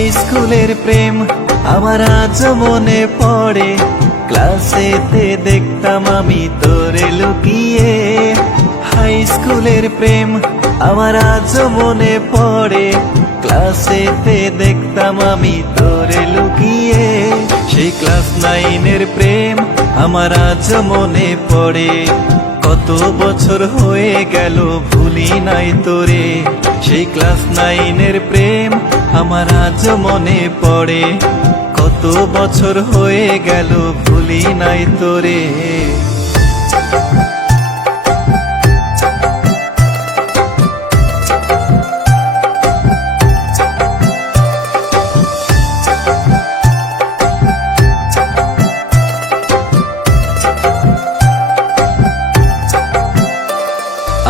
High স্কুলের প্রেম আমার আজ মনে পড়ে, ক্লাসেতে দেখতাম আমি তোরে লুকিয়ে। হাই স্কুলের প্রেম আমার আজ মনে পড়ে, ক্লাসেতে দেখতাম আমি তোরে লুকিয়ে। সেই ক্লাস 9-এর প্রেম আমার আজ মনে পড়ে, কত বছর হয়ে গেল ভুলি নাই তোরে। সেই ক্লাস 9-এর প্রেম আমার আজ মনে পড়ে, কত বছর হয়ে গেল ভুলি নাই তোরে।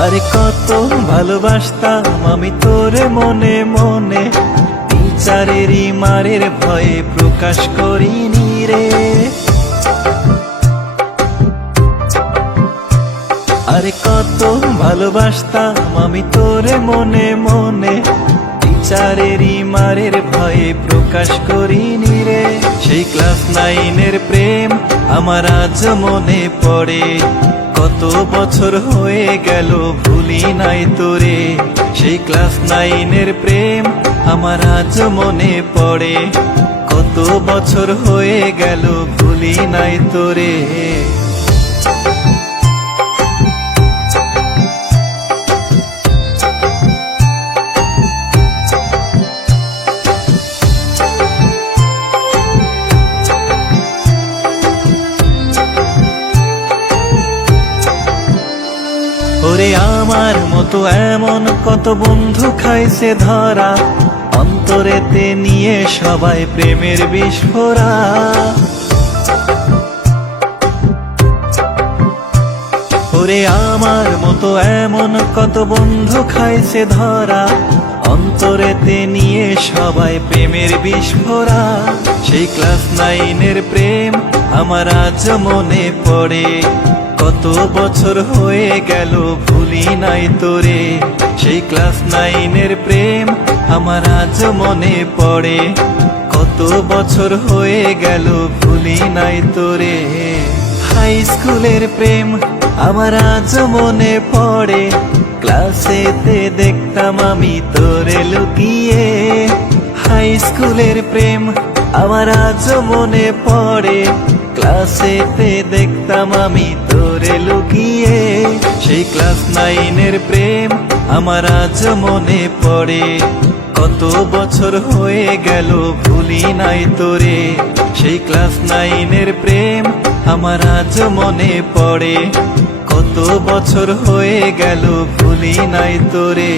আরে কত ভালোবাসতাম আমি তোরে মনে মনে, টিচারেরই মারের ভয়ে প্রকাশ করিনি রে। আরে কত ভালোবাসতাম আমি তোরে মনে মনে, টিচারেরই মারের ভয়ে প্রকাশ করিনি রে। সেই ক্লাস 9-এর প্রেম আমার আজ মনে পড়ে, কত বছর হয়ে গেল ভুলি নাই তোরে। সেই ক্লাস 9-এর প্রেম আমার আজ মনে পড়ে, কত বছর হয়ে গেল ভুলি নাই তোরে। ওরে আমার মতো এমন কত বন্ধু খাইছে ধরা, অন্তরেতে নিয়ে সবাই প্রেমের বিস্ফোরা। ওরে আমার মতো এমন কত বন্ধু খাইছে ধরা, অন্তরেতে নিয়ে সবাই প্রেমের বিস্ফোরা। সেই ক্লাস 9-এর প্রেম আমার আজ মনে পড়ে, কত বছর হয়ে গেল ভুলি নাই তোরে। সেই ক্লাস 9-এর প্রেম আমার আজ মনে পড়ে, কত বছর হয়ে গেল ভুলি নাই তোরে। হাই স্কুলের প্রেম আমার আজ মনে পড়ে, ক্লাসেতে দেখতাম আমি তোরে লুকিয়ে। হাই স্কুলের প্রেম আমার আজ মনে পড়ে, ক্লাসেতে দেখতাম আমি তোরে লুকিয়ে। সেই ক্লাস 9-এর প্রেম আমার আজ মনে পড়ে, কত বছর হয়ে গেল ভুলি নাই তোরে। সেই ক্লাস 9-এর প্রেম আমার আজ মনে পড়ে, কত বছর হয়ে গেল ভুলি নাই তোরে।